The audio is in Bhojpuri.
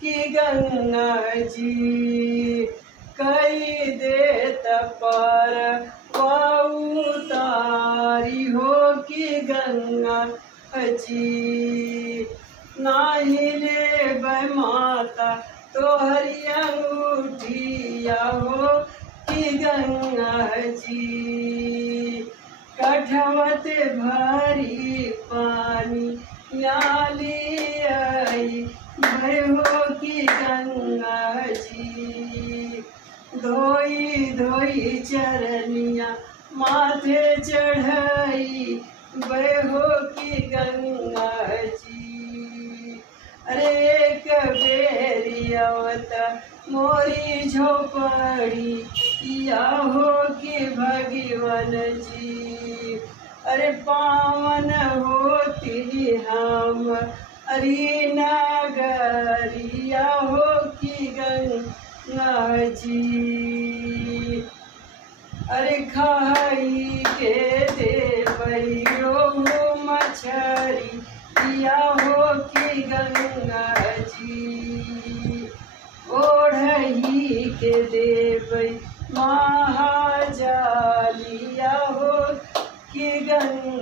कि गंगा जी कई देत पर उतारी हो कि गंगा जी नाही ले माता तोहरी अंगूठिया हो कि गंगा जी कठवत भरी पानी याली आई भयो कि गंगा जी धोई धोई चरनिया माथे चढ़ाई भयो कि गंगा जी अरे एक बेरी आवत मोरी झोपड़ी या हो कि भगवान जी अरे पावन होती हम अरे नगरिया हो कि गंगा जी अरे खाई के देवई रोहू मछरी या हो कि गंगा जी ओढ़ही के देवई महाजालिया हो कि गंगा